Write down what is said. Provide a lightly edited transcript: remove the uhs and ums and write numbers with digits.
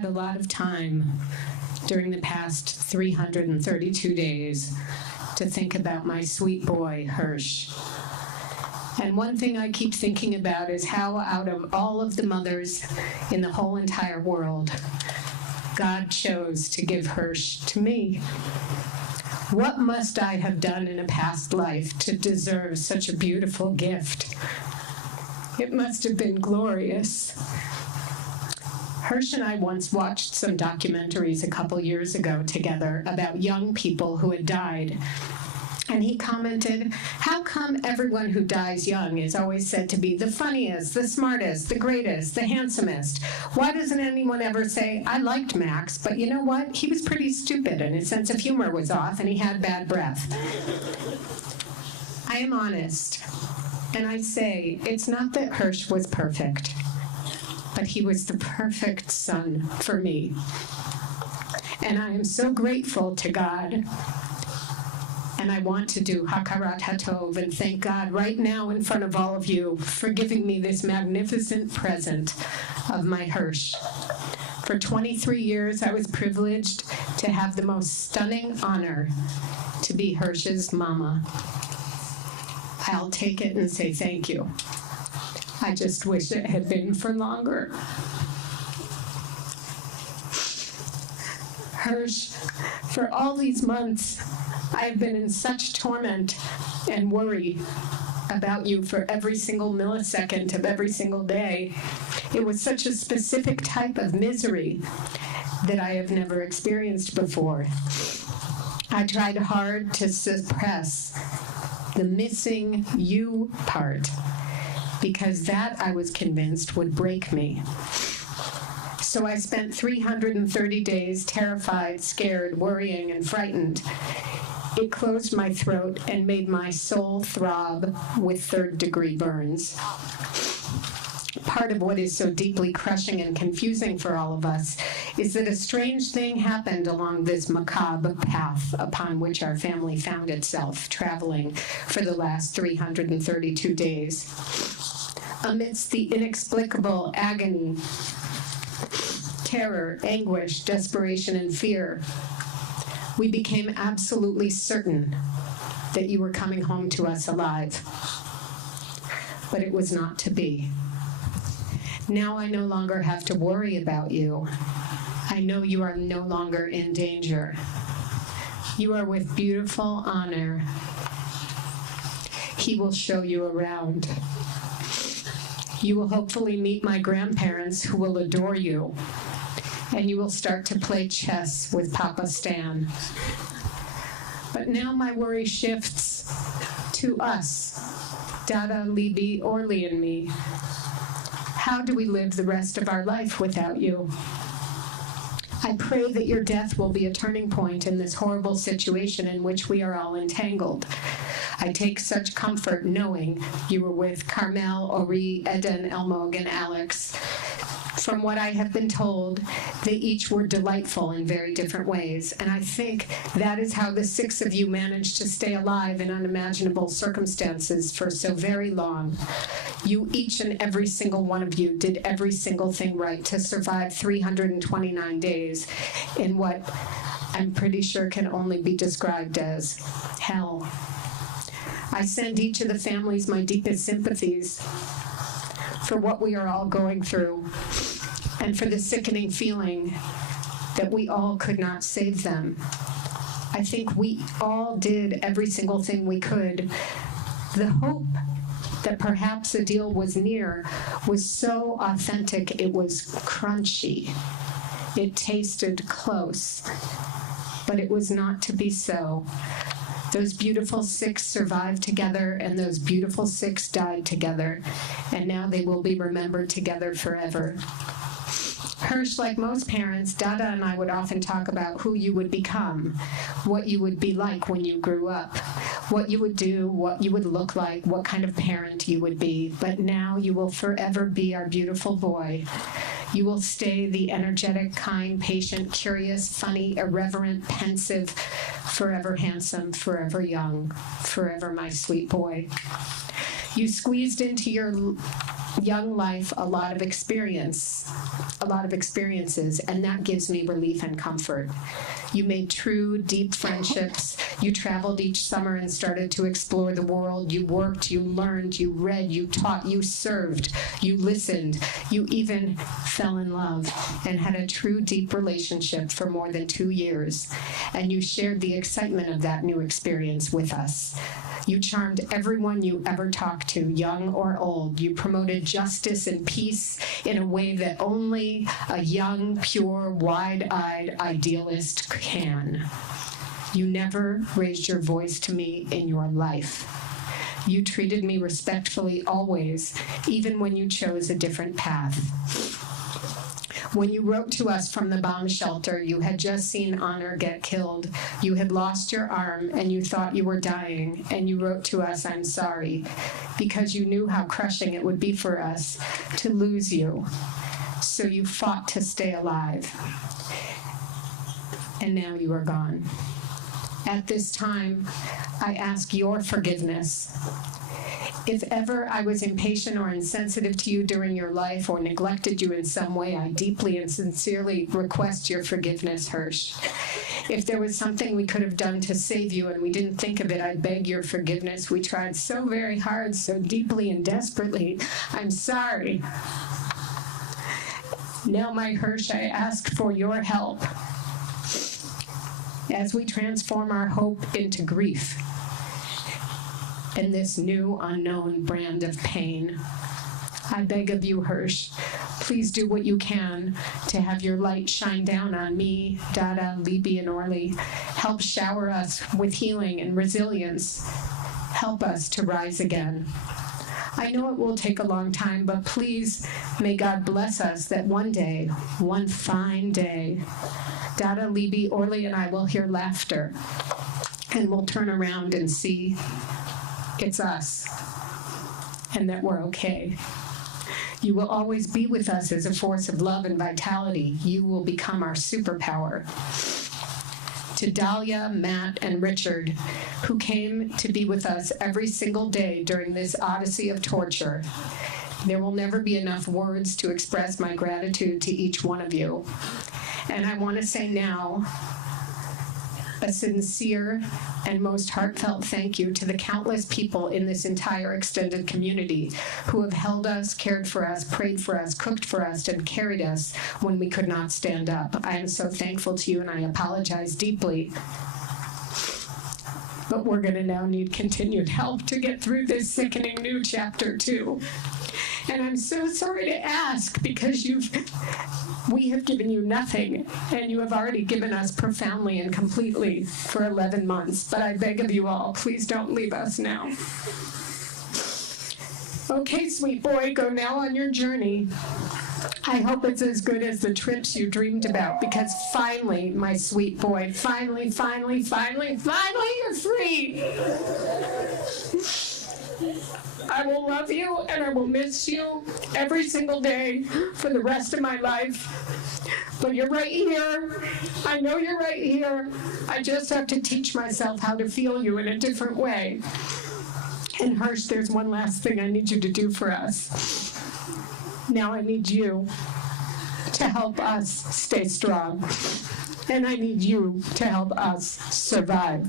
had a lot of time during the past 332 days to think about my sweet boy, Hersh. And one thing I keep thinking about is how out of all of the mothers in the whole entire world, God chose to give Hersh to me. What must I have done in a past life to deserve such a beautiful gift? It must have been glorious. Hersh and I once watched some documentaries a couple years ago together about young people who had died. And he commented, how come everyone who dies young is always said to be the funniest, the smartest, the greatest, the handsomest? Why doesn't anyone ever say, I liked Max, but you know what? He was pretty stupid and his sense of humor was off and he had bad breath. I am honest, and I say it's not that Hersh was perfect, but he was the perfect son for me. And I am so grateful to God. And I want to do Hakarat Hatov and thank God right now in front of all of you for giving me this magnificent present of my Hersh. For 23 years, I was privileged to have the most stunning honor to be Hersh's mama. I'll take it and say thank you. I just wish it had been for longer. Hersh, for all these months, I have been in such torment and worry about you for every single millisecond of every single day. It was such a specific type of misery that I have never experienced before. I tried hard to suppress the missing you part, because that, I was convinced, would break me. So I spent 330 days terrified, scared, worrying, and frightened. It closed my throat and made my soul throb with third-degree burns. Part of what is so deeply crushing and confusing for all of us is that a strange thing happened along this macabre path upon which our family found itself traveling for the last 332 days. Amidst the inexplicable agony, terror, anguish, desperation, and fear, we became absolutely certain that you were coming home to us alive. But it was not to be. Now I no longer have to worry about you. I know you are no longer in danger. You are with beautiful honor. He will show you around. You will hopefully meet my grandparents who will adore you, and you will start to play chess with Papa Stan. But now my worry shifts to us, Dada, Libby, Orly, and me. How do we live the rest of our life without you? I pray that your death will be a turning point in this horrible situation in which we are all entangled. I take such comfort knowing you were with Carmel, Ori, Eden, Elmog, and Alex. From what I have been told, they each were delightful in very different ways, and I think that is how the six of you managed to stay alive in unimaginable circumstances for so very long. You, each and every single one of you, did every single thing right to survive 329 days in what I'm pretty sure can only be described as hell. I send each of the families my deepest sympathies for what we are all going through and for the sickening feeling that we all could not save them. I think we all did every single thing we could. The hope that perhaps a deal was near was so authentic, it was crunchy. It tasted close, but it was not to be so. Those beautiful six survived together, and those beautiful six died together, and now they will be remembered together forever. Hersh, like most parents, Dada and I would often talk about who you would become, what you would be like when you grew up, what you would do, what you would look like, what kind of parent you would be. But now you will forever be our beautiful boy. You will stay the energetic, kind, patient, curious, funny, irreverent, pensive, forever handsome, forever young, forever my sweet boy. You squeezed into your young life a lot of experiences, and that gives me relief and comfort. You made true, deep friendships. You traveled each summer and started to explore the world. You worked, you learned, you read, you taught, you served, you listened. You even fell in love and had a true, deep relationship for more than 2 years. And you shared the excitement of that new experience with us. You charmed everyone you ever talked to, young or old. You promoted justice and peace in a way that only a young, pure, wide-eyed idealist can. You never raised your voice to me in your life. You treated me respectfully always, even when you chose a different path. When you wrote to us from the bomb shelter, you had just seen Honor get killed. You had lost your arm and you thought you were dying, and you wrote to us, "I'm sorry," because you knew how crushing it would be for us to lose you. So you fought to stay alive. And now you are gone. At this time, I ask your forgiveness. If ever I was impatient or insensitive to you during your life or neglected you in some way, I deeply and sincerely request your forgiveness, Hersh. If there was something we could have done to save you and we didn't think of it, I beg your forgiveness. We tried so very hard, so deeply and desperately. I'm sorry. Now, my Hersh, I ask for your help as we transform our hope into grief and this new unknown brand of pain. I beg of you, Hersh, please do what you can to have your light shine down on me, Dada, Libby, and Orly. Help shower us with healing and resilience. Help us to rise again. I know it will take a long time, but please, may God bless us that one day, one fine day, Dada, Libby, Orly, and I will hear laughter, and we'll turn around and see it's us, and that we're okay. You will always be with us as a force of love and vitality. You will become our superpower. To Dahlia, Matt, and Richard, who came to be with us every single day during this odyssey of torture, there will never be enough words to express my gratitude to each one of you. And I want to say now a sincere and most heartfelt thank you to the countless people in this entire extended community who have held us, cared for us, prayed for us, cooked for us, and carried us when we could not stand up. I am so thankful to you, and I apologize deeply. But we're going to now need continued help to get through this sickening new chapter, too. And I'm so sorry to ask, because we have given you nothing, and you have already given us profoundly and completely for 11 months. But I beg of you all, please don't leave us now. Okay, sweet boy, go now on your journey. I hope it's as good as the trips you dreamed about, because finally, my sweet boy, finally, you're free. I will love you and I will miss you every single day for the rest of my life. But you're right here. I know you're right here. I just have to teach myself how to feel you in a different way. And Hersh, there's one last thing I need you to do for us. Now I need you to help us stay strong. And I need you to help us survive.